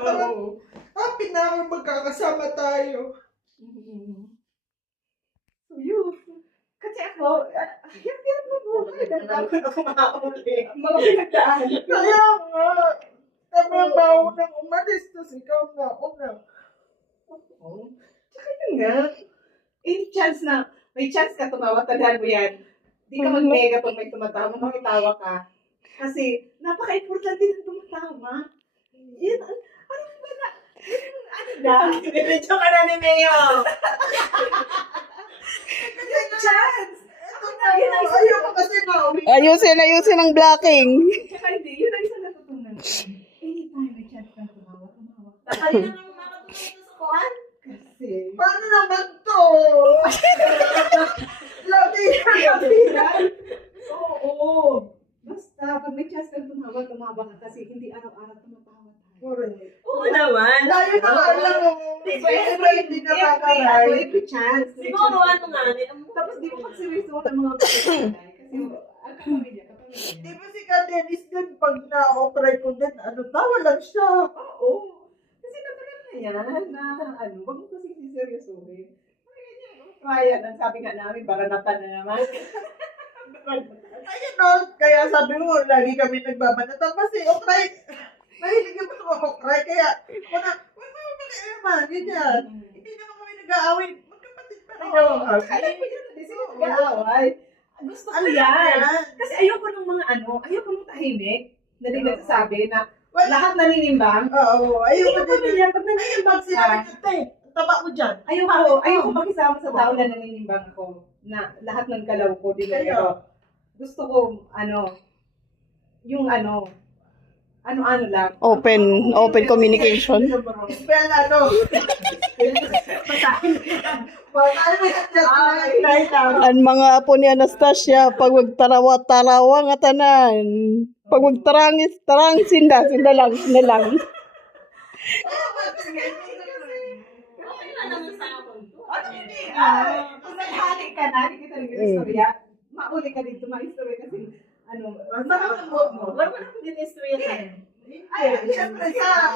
parang happy na ako magkakasama tayo. So yun. Kasi ako, hirap na buhay. Nagdakot ako makauli. Mga pinagdaan. Kaya nga, kami ang maunang umalis, tapos ikaw na una. Tsaka yun nga, may chance ka tumawa, tandaan mo yan. Di ka mag-mega pag may tumatawa, makitawa ka. Kasi, napaka-importante ng tumatawa. Yan, ano ba na? Ano na? Binidyo ka na ni Mayo. May chance! Ito na yun, ayoko kasi nauwi. Ayusin ang blocking. Tsaka hindi, yun ang isang natutunan ko. Anytime may chance kang tumawa. Tayo na nang makatulong sa kuwan. Kasi, Paano naman to? Labi yan. oo. Basta, pag may chance kang tumawa ka kasi hindi araw-araw tumatawa tayo. Correct. Oo naman. Layo na nga lang nung hindi nakakaray. Every chance. Siguro ano nga, Tapos di mo pagseryoso ng mga kapatid. Kasi, ang kapamilya. Di ba si Ka Dennis din, pag na-okray ko din, tawa lang siya. Oo. Kasi natural na yan, na wag mo kasi siseryosohin. Ryan, ang sabi nga namin, baranatan na naman. Ayun no, kaya sabi mo, lagi kami nagbabanatan. Kasi okray, mahilig yung mga okray. Kaya, ako na, huwag mo makialaman, ganyan. Hindi naman kami nag-aawin. Magkapatid pa rin ako. Alam ko yun, hindi sila nag-aaway. Gusto ko yan. Kasi ayoko ng mga ayoko ng tahimik na di nagsasabi na lahat naninimbang. Oo, ayoko Ayoko din. din yan. Pag Ayun, naninimbang pag sinabi ka, ko, te, taba mo dyan. ayoko makisama sa tao na naninimbang ko. Na lahat ng galaw ko, di ba? Kaya, Gusto ko, yung ano lang. Open communication. spell Bakal mo yan dyan. Ang mga apo ni Anastasia, pag magtarawa-tarawa nga tanan. Pag magtarangis, sinda lang. okay na naman sa ako. Kung naghali ka na, hindi kita rin istorya, mauli ka dito, ma-istorya kasi, sarap ang buhok mo. Wala mo na kung din-istorya ka. Ay, siyempre sa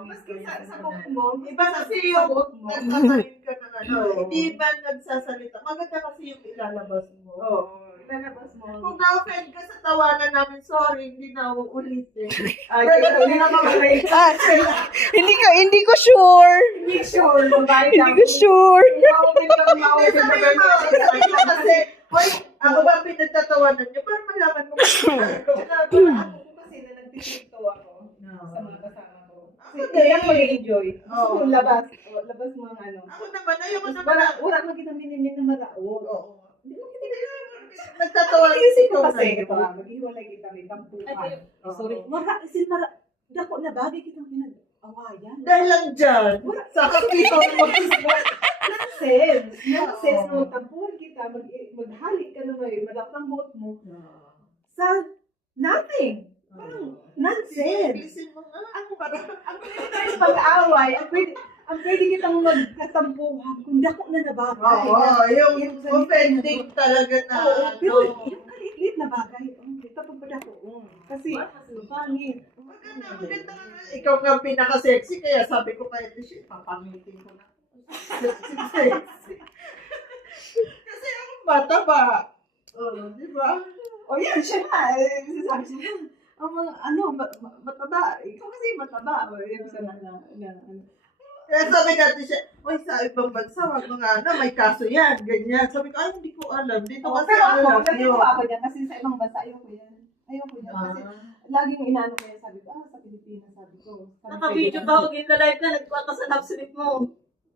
maski sa buhok mo, Iba kasi sa yung buhok mo. nagsasalita ka ng hindi ba nagsasalita? Maganda kasi yung ilalabas mo. Oo, ilalabas mo. Kung na-offend ka sa tawanan namin, sorry, hindi na uulitin. Ay, hindi na mamalay. Hindi ko sure. Hindi sure, babae Hindi ko sure. Mauwi kang mauwi Hindi sabi mo, sabi mo kasi, hoy, ako ba pinagtatawanan niyo? Para malaman mo kung ano. Ako kasi na nagtitinto ako sa mga kasama ko. Kasi kaya ko enjoy. Gusto ko labas mo ang Ako naman, ayoko Mas naman. wala mo kita minimin na maraon. Oo. Hindi mo kita Nagtatawanan Isip ko ikaw kasi, na. ito maghiwalay kita, may tampuhan. Sorry. Dako na bagay kitang pinag-awayan. Dahil lang dyan, sa kakito mo. Nonsense. Nonsense na magtampuhan kita, maghalik ka na may malakang buhok mo. Sa nothing. Parang nonsense. Bilisin mo nga. Ang pwede tayo pag-away, ang pwede kitang magkatampuhan kung dako na nabagay. Oo, yung offending talaga na. Oo, pero yung kaliit na bagay, tapos pa dako. Kasi, pangit. Maganda ka na. Ikaw nga pinaka-sexy, kaya sabi ko kay Tisha, papamitin ko na. Sexy. Kasi ako bata ba? Oo, di ba? O yan, siya na. Sabi siya, ang mga, mataba. Ikaw kasi mataba. O yan, siya na. Kaya sabi natin siya, oy, sa ibang bansa, wag mo nga may kaso yan, ganyan. Sabi ko, ay, hindi ko alam. Dito kasi Pero ako, alam naging nyo. ako yan kasi sa ibang bansa, ayoko yan. Kasi laging inaano ko yan, sabi ko, sa Pilipinas, sabi ko. Naka-video ka, huwag yung live na, nagpakasalap slip mo.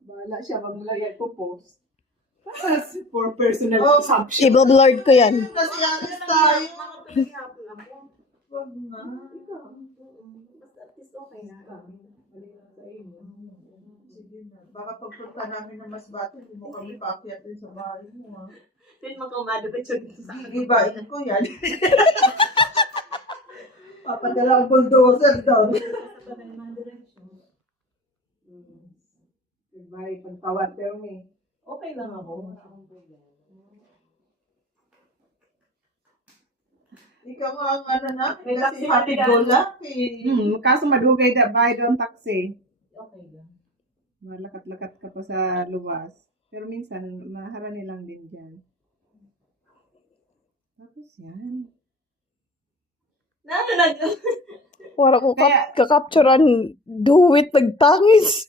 Bahala siya, wag mo lang yan ko post. For personal Oh, consumption. Ibablurred ko yan. Kasi ang tayo. Makapagihapon ako. Wag na. Basta at least okay na. Sige na. Baka pagpunta namin ng Masbate, hindi mo kami paakyat din sa bahay mo. Then magkamado ka siya dito sa akin. Gibain ko yan. Papadala ang bulldozer daw. Sa mga direction. Goodbye, pagtawad, pero may Okay lang ako. Ikaw nga ang ano na, May kasi taxi Happy ka. Go Lucky. Kaso madugay da bayad ang taxi. Okay lang. Malakat-lakat ka pa sa luwas. Pero minsan, maharani lang din dyan. Tapos yan. Wala ko kakapturan duwit nagtangis.